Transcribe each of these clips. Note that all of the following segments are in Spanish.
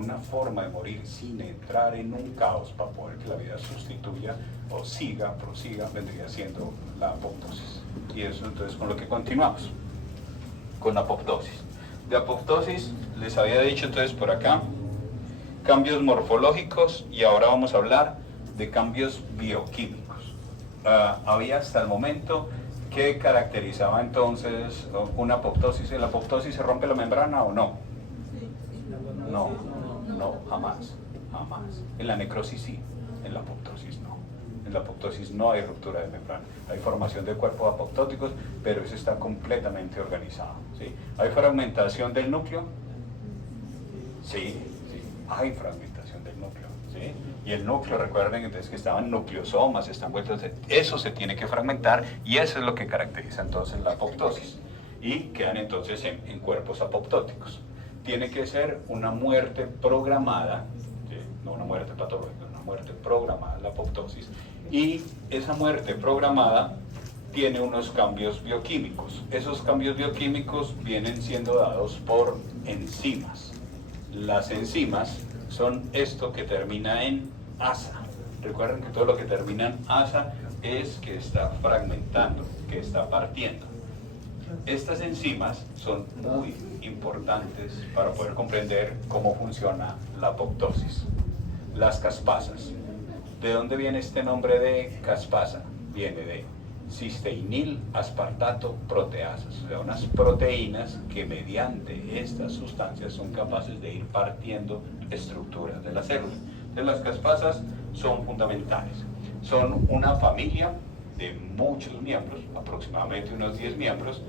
una forma de morir sin entrar en un caos para poder que la vida sustituya o prosiga, vendría siendo la apoptosis. Y eso entonces con lo que continuamos, con la apoptosis. De apoptosis les había dicho entonces por acá, cambios morfológicos, y ahora vamos a hablar de cambios bioquímicos. Había hasta el momento que caracterizaba entonces una apoptosis. ¿En la apoptosis se rompe la membrana o no? No, jamás. En la necrosis sí, en la apoptosis no. En la apoptosis no hay ruptura de membrana. Hay formación de cuerpos apoptóticos, pero eso está completamente organizado, ¿sí? ¿Hay fragmentación del núcleo? Sí, hay fragmentación del núcleo, ¿sí? Y el núcleo, recuerden entonces que estaban nucleosomas, están vueltos, eso se tiene que fragmentar, y eso es lo que caracteriza entonces la apoptosis. Y quedan entonces en cuerpos apoptóticos. Tiene que ser una muerte programada, ¿sí? No una muerte patológica, una muerte programada, la apoptosis. Y esa muerte programada tiene unos cambios bioquímicos. Esos cambios bioquímicos vienen siendo dados por enzimas. Las enzimas son esto que termina en asa. Recuerden que todo lo que termina en asa es que está fragmentando, que está partiendo. Estas enzimas son muy importantes para poder comprender cómo funciona la apoptosis. Las caspasas. ¿De dónde viene este nombre de caspasa? Viene de cisteinil aspartato proteasas, o sea, unas proteínas que mediante estas sustancias son capaces de ir partiendo estructuras de la célula. Entonces las caspasas son fundamentales. Son una familia de muchos miembros, aproximadamente unos 10 miembros,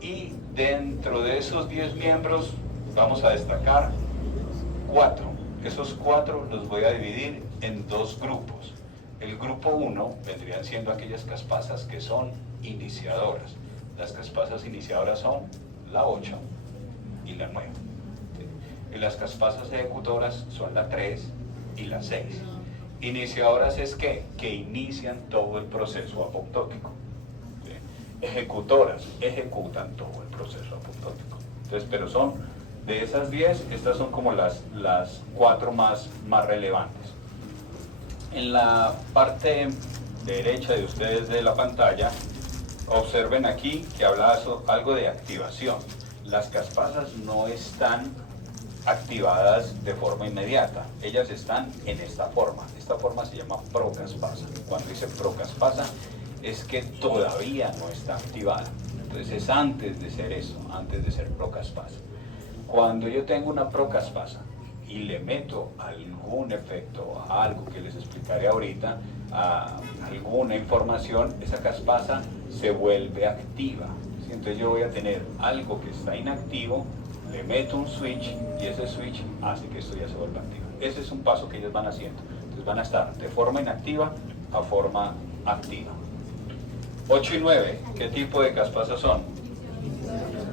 y dentro de esos 10 miembros vamos a destacar 4. Esos 4 los voy a dividir en 2 grupos. El grupo 1 vendrían siendo aquellas caspasas que son iniciadoras. Las caspasas iniciadoras son la 8 y la 9. Y las caspasas ejecutoras son la 3 y la 6. Iniciadoras es que inician todo el proceso apoptótico. Ejecutoras ejecutan todo el proceso apoptótico. Entonces, pero son de esas 10, estas son como las 4 más relevantes. En la parte derecha de ustedes de la pantalla, observen aquí que habla algo de activación. Las caspasas no están activadas de forma inmediata, ellas están en esta forma se llama procaspasa. Cuando dice procaspasa es que todavía no está activada, entonces es antes de ser eso, antes de ser procaspasa. Cuando yo tengo una procaspasa y le meto algún efecto, algo que les explicaré ahorita, alguna información, esa caspasa se vuelve activa, ¿sí? Entonces yo voy a tener algo que está inactivo, le meto un switch y ese switch hace que esto ya se vuelva activo. Ese es un paso que ellos van haciendo. Entonces van a estar de forma inactiva a forma activa. 8 y 9, ¿qué tipo de caspasas son?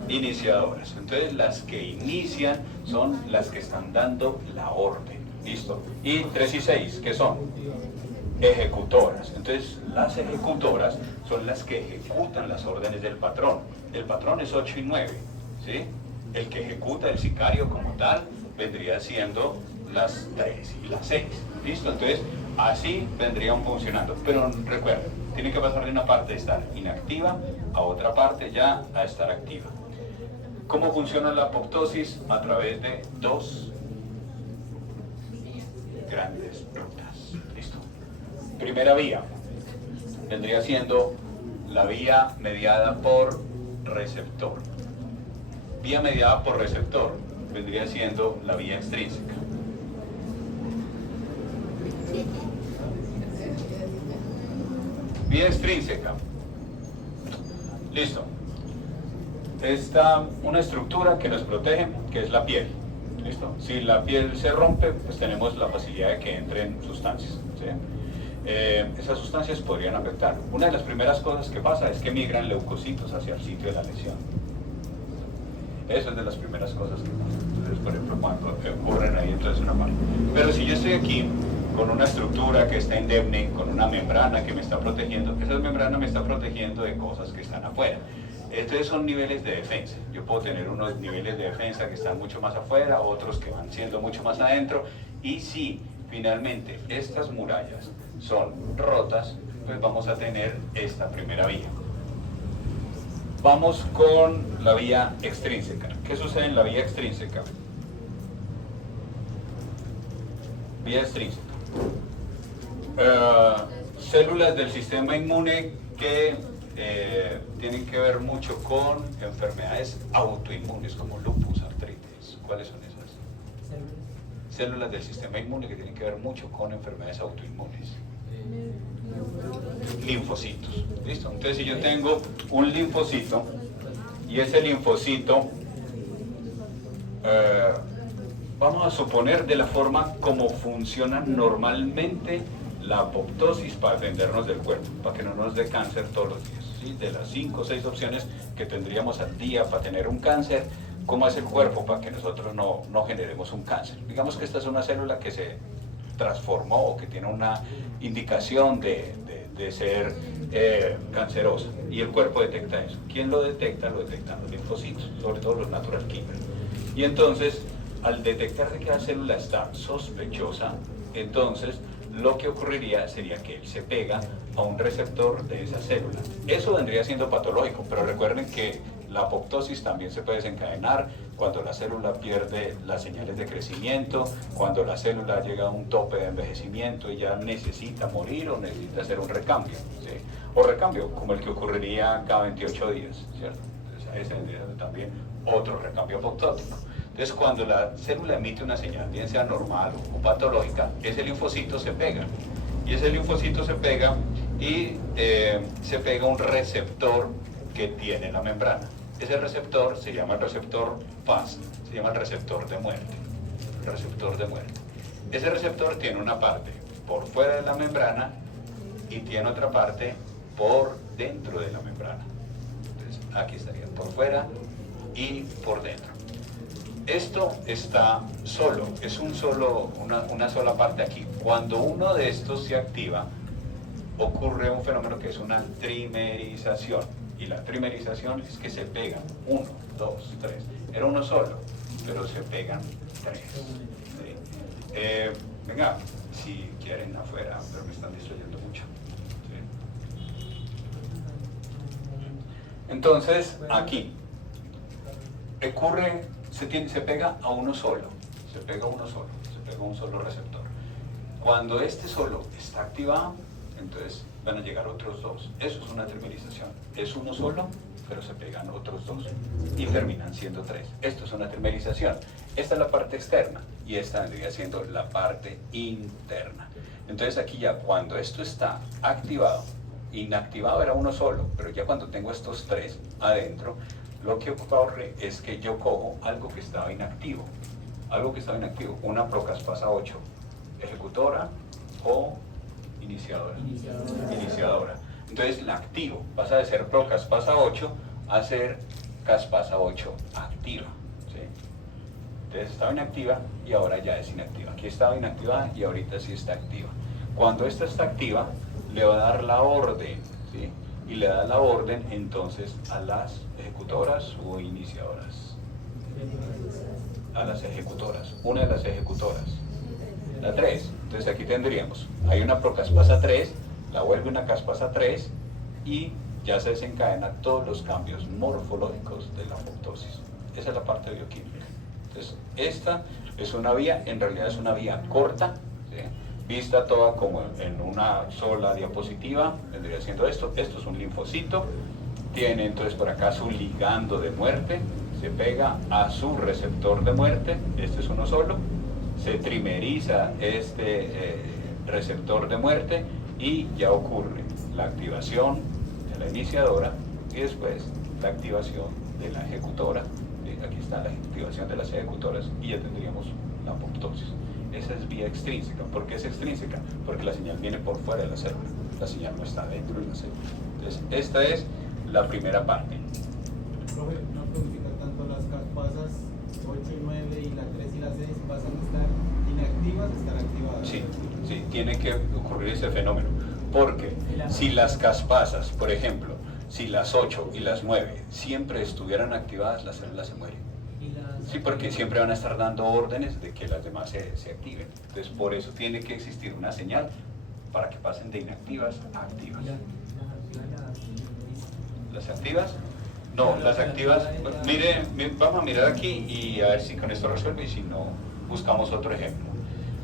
Iniciadoras. Entonces las que inician son las que están dando la orden. ¿Listo? Y 3 y 6, ¿qué son? Ejecutoras. Entonces las ejecutoras son las que ejecutan las órdenes del patrón. El patrón es 8 y 9, ¿sí? El que ejecuta, el sicario como tal, vendría siendo las 3 y las 6. ¿Listo? Entonces así vendrían funcionando. Pero recuerden, tiene que pasar de una parte de estar inactiva a otra parte ya a estar activa. ¿Cómo funciona la apoptosis? A través de 2 grandes rutas. ¿Listo? Primera vía vendría siendo la vía mediada por receptor. Vía mediada por receptor vendría siendo la vía extrínseca. Vía extrínseca. Listo. Está una estructura que nos protege, que es la piel. ¿Listo? Si la piel se rompe, pues tenemos la facilidad de que entren sustancias, ¿sí? Esas sustancias podrían afectar. Una de las primeras cosas que pasa es que migran leucocitos hacia el sitio de la lesión. Eso es de las primeras cosas que pasan. Entonces, por ejemplo, cuando ocurren ahí, entonces una parte. Pero si yo estoy aquí con una estructura que está indemne, con una membrana que me está protegiendo, esa membrana me está protegiendo de cosas que están afuera. Entonces son niveles de defensa. Yo puedo tener unos niveles de defensa que están mucho más afuera, otros que van siendo mucho más adentro, y si finalmente estas murallas son rotas, pues vamos a tener esta primera vía. Vamos con la vía extrínseca. ¿Qué sucede en la vía extrínseca? Vía extrínseca. Células del sistema inmune que tienen que ver mucho con enfermedades autoinmunes como lupus, artritis. ¿Cuáles son esas? Células del sistema inmune que tienen que ver mucho con enfermedades autoinmunes. Linfocitos. ¿Listo? Entonces, si yo tengo un linfocito y ese linfocito, vamos a suponer de la forma como funciona normalmente la apoptosis para defendernos del cuerpo, para que no nos dé cáncer todos los días. ¿Sí? De las 5 o 6 opciones que tendríamos al día para tener un cáncer, ¿cómo hace el cuerpo para que nosotros no generemos un cáncer? Digamos que esta es una célula que se transformó o que tiene una indicación de ser cancerosa, y el cuerpo detecta eso. ¿Quién lo detecta? Lo detectan los linfocitos, sobre todo los natural killer. Y entonces, al detectar de que la célula está sospechosa, entonces lo que ocurriría sería que él se pega a un receptor de esa célula. Eso vendría siendo patológico, pero recuerden que la apoptosis también se puede desencadenar cuando la célula pierde las señales de crecimiento, cuando la célula llega a un tope de envejecimiento y ya necesita morir o necesita hacer un recambio, ¿sí? O recambio, como el que ocurriría cada 28 días, ¿cierto? Entonces, ese vendría también otro recambio apoptótico. Entonces, cuando la célula emite una señal, bien sea normal o patológica, ese linfocito se pega. Y ese linfocito se pega y se pega a un receptor que tiene la membrana. Ese receptor se llama el receptor FAS, se llama el receptor de muerte. Receptor de muerte. Ese receptor tiene una parte por fuera de la membrana y tiene otra parte por dentro de la membrana. Entonces, aquí estaría por fuera y por dentro. Esto está solo, es una sola parte aquí. Cuando uno de estos se activa, ocurre un fenómeno que es una trimerización. Y la trimerización es que se pegan 1, 2, 3. Era uno solo, pero se pegan 3. ¿Sí? Venga, si quieren afuera, pero me están distrayendo mucho. ¿Sí? Entonces, aquí ocurre, se pega a uno solo, se pega a un solo receptor. Cuando este solo está activado, entonces van a llegar otros dos. Eso es una trimerización. Es uno solo, pero se pegan otros dos y terminan siendo 3. Esto es una trimerización. Esta es la parte externa y esta vendría siendo la parte interna. Entonces aquí ya cuando esto está activado, inactivado era uno solo, pero ya cuando tengo estos 3 adentro, lo que ocurre es que yo cojo algo que estaba inactivo. Algo que estaba inactivo, una procaspasa 8, ejecutora o iniciadora. Entonces la activo, pasa de ser procaspasa 8 a ser caspasa 8 activa. ¿Sí? Entonces estaba inactiva y ahora ya es inactiva. Aquí estaba inactivada y ahorita sí está activa. Cuando esta está activa, le va a dar la orden, ¿sí? Y le da la orden entonces a las ejecutoras o iniciadoras. A las ejecutoras, una de las ejecutoras. La 3, entonces aquí tendríamos, hay una procaspasa 3, la vuelve una caspasa 3 y ya se desencadenan todos los cambios morfológicos de la apoptosis. Esa es la parte bioquímica. Entonces, esta es una vía, en realidad es una vía corta, ¿sí? Vista toda como en una sola diapositiva, vendría siendo esto. Esto es un linfocito, tiene entonces por acá su ligando de muerte, se pega a su receptor de muerte, este es uno solo, se trimeriza este receptor de muerte y ya ocurre la activación de la iniciadora y después la activación de la ejecutora. Aquí está la activación de las ejecutoras y ya tendríamos la apoptosis. Esa es vía extrínseca. ¿Por qué es extrínseca? Porque la señal viene por fuera de la célula, la señal no está dentro de la célula. Entonces, esta es la primera parte. Profe, una preguntita, tanto las caspasas 8 y 9 y la 3 y la 6 pasan a estar inactivas o estar activadas. Sí, tiene que ocurrir ese fenómeno. Porque si las caspasas, por ejemplo, Si las 8 y las 9 siempre estuvieran activadas, la célula se muere. Sí, porque siempre van a estar dando órdenes de que las demás se activen. Entonces, por eso tiene que existir una señal para que pasen de inactivas a activas. ¿Las activas? No, las activas, mire, vamos a mirar aquí y a ver si con esto resuelve, y si no, buscamos otro ejemplo.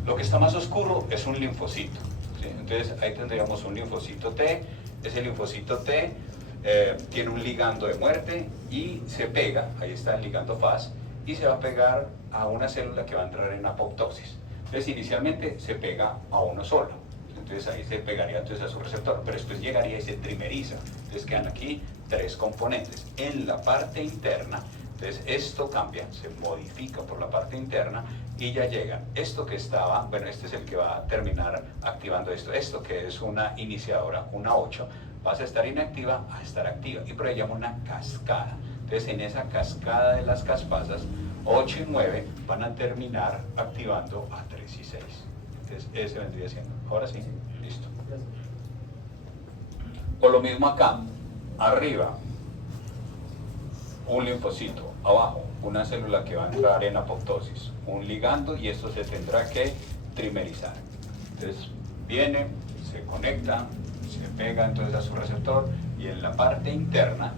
Lo que está más oscuro es un linfocito, ¿sí? Entonces ahí tendríamos un linfocito T. Ese linfocito T tiene un ligando de muerte y se pega, ahí está el ligando Fas, y se va a pegar a una célula que va a entrar en apoptosis. Entonces inicialmente se pega a uno solo, entonces ahí se pegaría entonces a su receptor, pero después llegaría y se trimeriza. Entonces quedan aquí 3 componentes. En la parte interna, entonces esto cambia, se modifica por la parte interna y ya llegan. Esto que estaba, bueno, este es el que va a terminar activando esto que es una iniciadora, una 8, pasa a estar inactiva a estar activa, y por ahí llama una cascada. Entonces en esa cascada de las caspasas, 8 y 9 van a terminar activando a 3 y 6. Entonces ese vendría siendo. Ahora sí, listo. O lo mismo acá, arriba, un linfocito, abajo, una célula que va a entrar en apoptosis, un ligando, y esto se tendrá que trimerizar. Entonces viene, se conecta, se pega entonces a su receptor, y en la parte interna,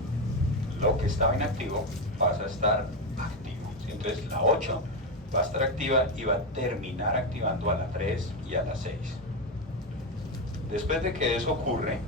lo que estaba inactivo pasa a estar activo. ¿Sí? Entonces la 8 va a estar activa y va a terminar activando a la 3 y a la 6. Después de que eso ocurre,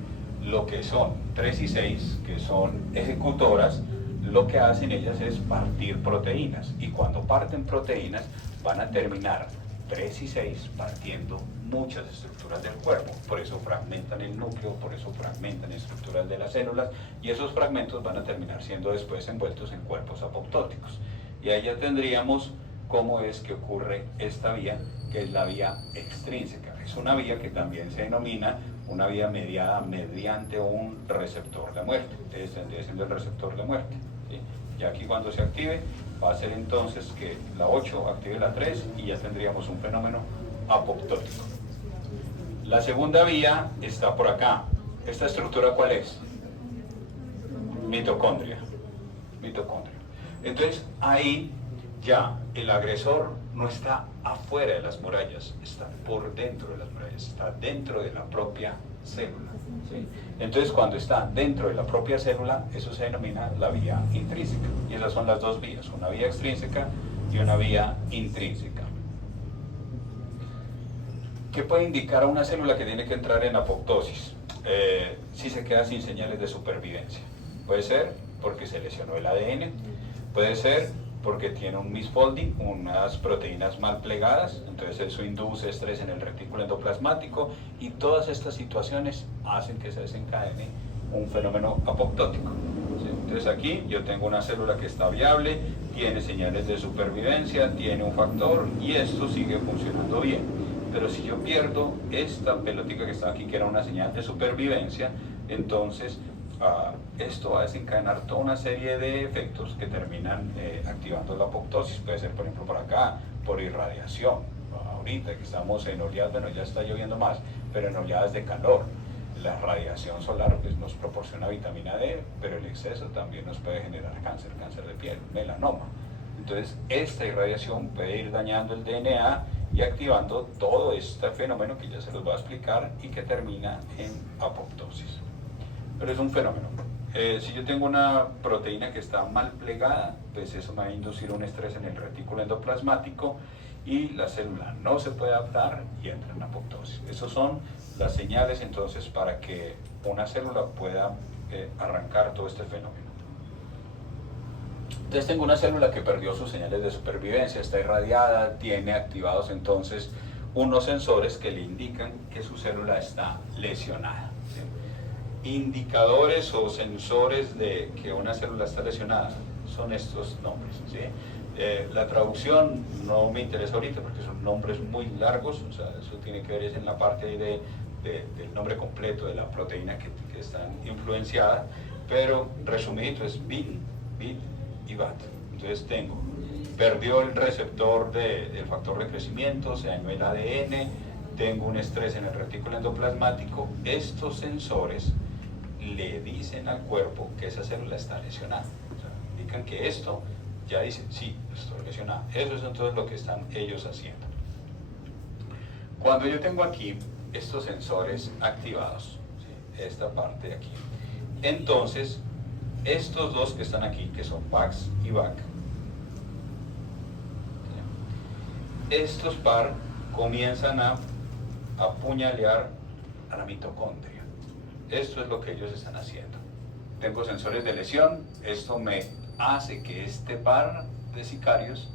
lo que son 3 y 6, que son ejecutoras, lo que hacen ellas es partir proteínas, y cuando parten proteínas van a terminar 3 y 6 partiendo muchas estructuras del cuerpo. Por eso fragmentan el núcleo, por eso fragmentan estructuras de las células, y esos fragmentos van a terminar siendo después envueltos en cuerpos apoptóticos. Y ahí ya tendríamos cómo es que ocurre esta vía, que es la vía extrínseca. Es una vía que también se denomina una vía mediada mediante un receptor de muerte. Entonces tendría siendo el receptor de muerte, ¿sí? Y aquí cuando se active va a ser entonces que la 8 active la 3 y ya tendríamos un fenómeno apoptótico. La segunda vía está por acá. ¿Esta estructura cuál es? Mitocondria. Mitocondria. Entonces ahí ya el agresor no está afuera de las murallas, está por dentro de las murallas, está dentro de la propia célula, ¿sí? Entonces cuando está dentro de la propia célula, eso se denomina la vía intrínseca, y esas son las dos vías, una vía extrínseca y una vía intrínseca. ¿Qué puede indicar a una célula que tiene que entrar en apoptosis? Si se queda sin señales de supervivencia. Puede ser porque se lesionó el ADN, puede ser porque tiene un misfolding, unas proteínas mal plegadas, entonces eso induce estrés en el retículo endoplasmático, y todas estas situaciones hacen que se desencadene un fenómeno apoptótico. ¿Sí? Entonces aquí yo tengo una célula que está viable, tiene señales de supervivencia, tiene un factor, y esto sigue funcionando bien. Pero si yo pierdo esta pelotica que está aquí, que era una señal de supervivencia, entonces esto va a desencadenar toda una serie de efectos que terminan activando la apoptosis. Puede ser, por ejemplo, por acá, por irradiación. Ahorita que estamos en oleadas, bueno, ya está lloviendo más, pero en oleadas de calor. La radiación solar pues, nos proporciona vitamina D, pero el exceso también nos puede generar cáncer, cáncer de piel, melanoma. Entonces, esta irradiación puede ir dañando el DNA y activando todo este fenómeno que ya se los voy a explicar y que termina en apoptosis. Pero es un fenómeno. Si yo tengo una proteína que está mal plegada, pues eso me va a inducir un estrés en el retículo endoplasmático y la célula no se puede adaptar y entra en apoptosis. Esas son las señales entonces para que una célula pueda arrancar todo este fenómeno. Entonces tengo una célula que perdió sus señales de supervivencia, está irradiada, tiene activados entonces unos sensores que le indican que su célula está lesionada. Indicadores o sensores de que una célula está lesionada son estos nombres, ¿sí? La traducción no me interesa ahorita porque son nombres muy largos, o sea, eso tiene que ver es en la parte ahí del nombre completo de la proteína que está influenciada, pero resumido es BIT y BAT. Entonces perdió el receptor del factor de crecimiento, se dañó el ADN, tengo un estrés en el retículo endoplasmático. Estos sensores le dicen al cuerpo que esa célula está lesionada. O sea, indican que esto ya dice, sí, estoy lesionado. Eso es entonces lo que están ellos haciendo. Cuando yo tengo aquí estos sensores activados, ¿sí? Esta parte de aquí, entonces estos dos que están aquí, que son VAX y VAC, ¿sí? Estos par comienzan a apuñalear a la mitocondria. Esto es lo que ellos están haciendo. Tengo sensores de lesión, esto me hace que este par de sicarios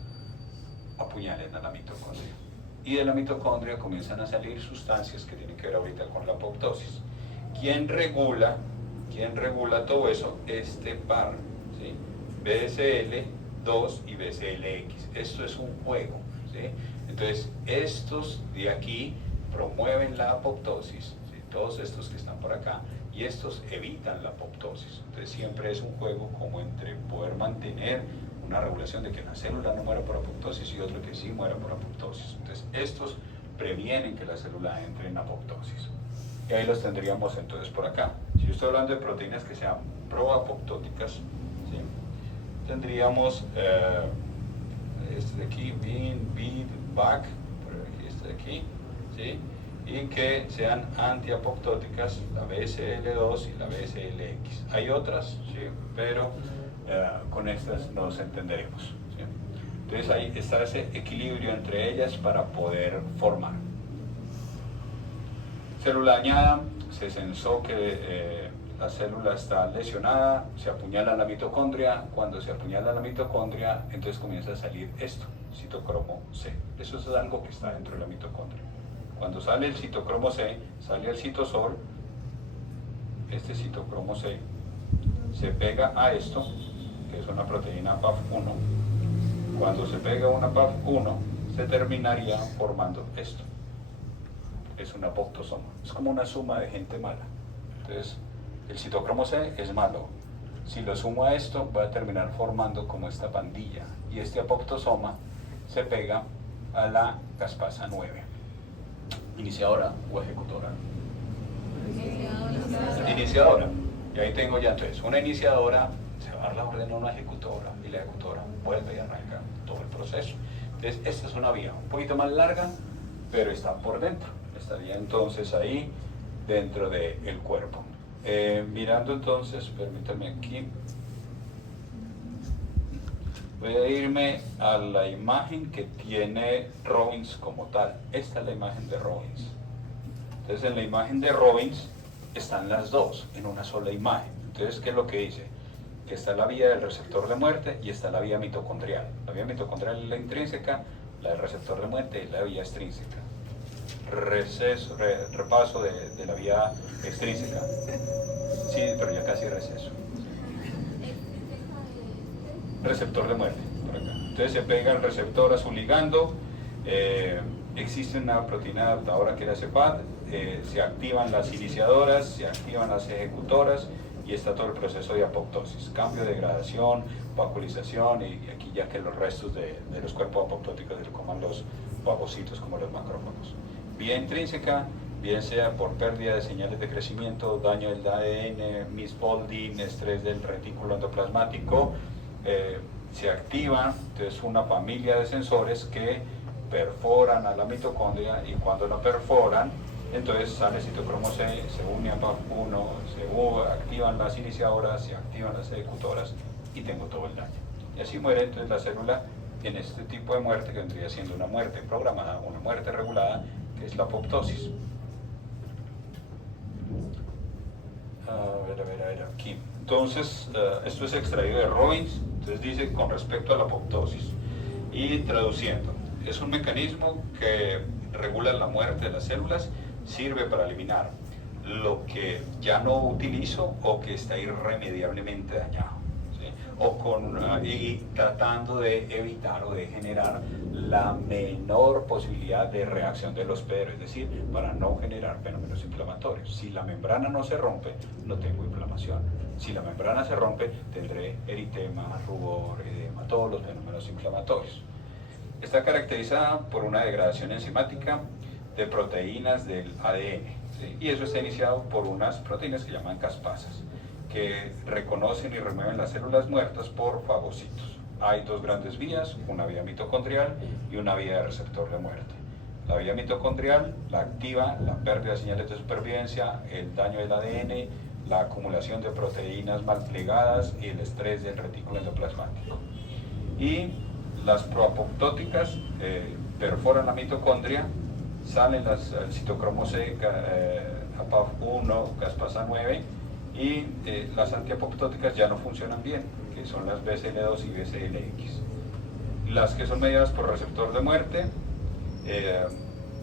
apuñalen a la mitocondria. Y de la mitocondria comienzan a salir sustancias que tienen que ver ahorita con la apoptosis. ¿Quién regula todo eso? Este par, ¿sí? BSL2 y BSLX. Esto es un juego, ¿sí? Entonces, estos de aquí promueven la apoptosis, ¿sí? Todos estos que están por acá, y estos evitan la apoptosis. Entonces, siempre es un juego como entre poder mantener una regulación de que la célula no muera por apoptosis y otro que sí muera por apoptosis. Entonces, estos previenen que la célula entre en apoptosis. Y ahí los tendríamos entonces por acá. Si yo estoy hablando de proteínas que sean proapoptóticas, ¿sí? Tendríamos este de aquí, BIN, BID, BAC, este de aquí, ¿sí? Y que sean antiapoptóticas, la BSL2 y la BSLX. Hay otras, ¿sí? Pero con estas nos entenderemos, ¿sí? Entonces ahí está ese equilibrio entre ellas para poder formar. Célula dañada, se sensó que la célula está lesionada, se apuñala la mitocondria. Cuando se apuñala la mitocondria, entonces comienza a salir esto, citocromo C. Eso es algo que está dentro de la mitocondria. Cuando sale el citocromo C, sale el citosol, este citocromo C se pega a esto, que es una proteína PAF1. Cuando se pega una PAF1, se terminaría formando esto. Es una apoptosoma. Es como una suma de gente mala. Entonces, el citocromo C es malo. Si lo sumo a esto, va a terminar formando como esta pandilla. Y este apoptosoma se pega a la caspasa 9. ¿Iniciadora o ejecutora? Iniciadora. Y ahí tengo ya entonces una iniciadora, se va a dar la orden a una ejecutora y la ejecutora vuelve y arranca todo el proceso. Entonces, esta es una vía un poquito más larga, pero está por dentro. Estaría entonces ahí dentro del cuerpo. Mirando entonces, permítanme aquí, voy a irme a la imagen que tiene Robbins como tal. Esta es la imagen de Robbins. Entonces, en la imagen de Robbins están las dos en una sola imagen. Entonces, ¿qué es lo que dice? Que está la vía del receptor de muerte y está la vía mitocondrial. La vía mitocondrial es la intrínseca, la del receptor de muerte es la vía extrínseca. Repaso de la vía extrínseca. Sí, pero ya casi receso. Receptor de muerte, por acá. Entonces se pega el receptor a su ligando, existe una proteína adaptadora que es la CEPAD, se activan las iniciadoras, se activan las ejecutoras y está todo el proceso de apoptosis, cambio, degradación, vacuolización y aquí ya que los restos de los cuerpos apoptóticos se coman los fagocitos como los macrófagos. Vía intrínseca, bien sea por pérdida de señales de crecimiento, daño del ADN, misfolding, estrés del retículo endoplasmático, se activa entonces una familia de sensores que perforan a la mitocondria y cuando la perforan, entonces sale citocromo C, se une a PAF1, se activan las iniciadoras, se activan las ejecutoras y tengo todo el daño. Y así muere entonces la célula en este tipo de muerte que vendría siendo una muerte programada, una muerte regulada, que es la apoptosis. A ver, aquí. Entonces, esto es extraído de Robbins, entonces dice con respecto a la apoptosis. Y traduciendo, es un mecanismo que regula la muerte de las células, sirve para eliminar lo que ya no utilizo o que está irremediablemente dañado, ¿sí? Y tratando de evitar o de generar la menor posibilidad de reacción del hospedero, es decir, para no generar fenómenos inflamatorios. Si la membrana no se rompe, no tengo inflamación. Si la membrana se rompe, tendré eritema, rubor, edema, todos los fenómenos inflamatorios. Está caracterizada por una degradación enzimática de proteínas del ADN, ¿sí? Y eso está iniciado por unas proteínas que llaman caspasas, que reconocen y remueven las células muertas por fagocitos. Hay dos grandes vías, una vía mitocondrial y una vía de receptor de muerte. La vía mitocondrial la activa la pérdida de señales de supervivencia, el daño del ADN, la acumulación de proteínas mal plegadas y el estrés del retículo endoplasmático. Y las proapoptóticas perforan la mitocondria, salen el citocromo C, APAF1, caspasa 9, y las antiapoptóticas ya no funcionan bien, que son las BCL2 y BCLX. Las que son mediadas por receptor de muerte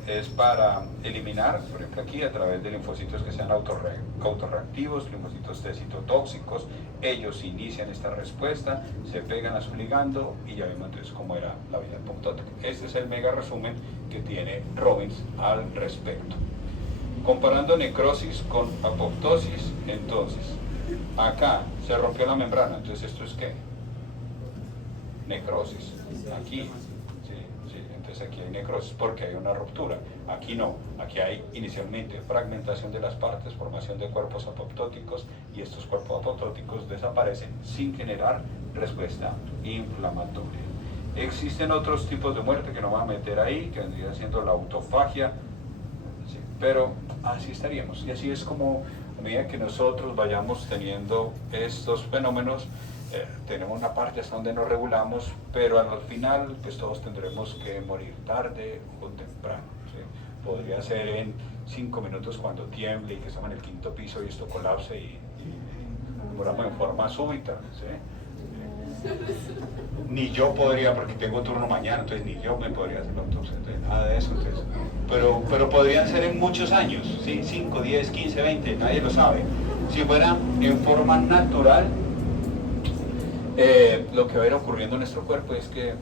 es para eliminar, por ejemplo aquí, a través de linfocitos que sean autorreactivos, linfocitos T citotóxicos. Ellos inician esta respuesta, se pegan a su ligando y ya vimos entonces cómo era la vida apoptótica. Este es el mega resumen que tiene Robbins al respecto. Comparando necrosis con apoptosis, entonces, acá se rompió la membrana, entonces ¿esto es qué? Necrosis. Aquí, sí, entonces aquí hay necrosis porque hay una ruptura. Aquí no, aquí hay inicialmente fragmentación de las partes, formación de cuerpos apoptóticos, y estos cuerpos apoptóticos desaparecen sin generar respuesta inflamatoria. Existen otros tipos de muerte que no voy a meter ahí, que vendría siendo la autofagia, sí, pero así estaríamos. Y así es como a medida que nosotros vayamos teniendo estos fenómenos, tenemos una parte hasta donde nos regulamos, pero al final pues todos tendremos que morir tarde o temprano, ¿sí? Podría ser en 5 minutos cuando tiemble y que estamos en el 5º piso y esto colapse y moramos en forma súbita, ¿sí? Ni yo podría, porque tengo turno mañana, entonces ni yo me podría hacer la autopsia, nada de eso, entonces. Pero podrían ser en muchos años, ¿sí? 5, 10, 15, 20, nadie lo sabe. Si fuera en forma natural, lo que va a ir ocurriendo en nuestro cuerpo es que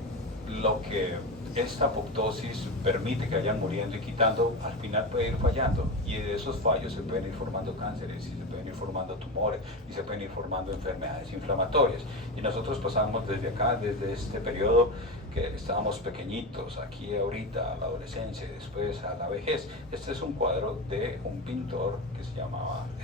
lo que esta apoptosis permite que vayan muriendo y quitando, al final puede ir fallando, y de esos fallos se pueden ir formando cánceres, y se pueden ir formando tumores, y se pueden ir formando enfermedades inflamatorias. Y nosotros pasamos desde acá, desde este periodo que estábamos pequeñitos, aquí ahorita a la adolescencia y después a la vejez. Este es un cuadro de un pintor que se llamaba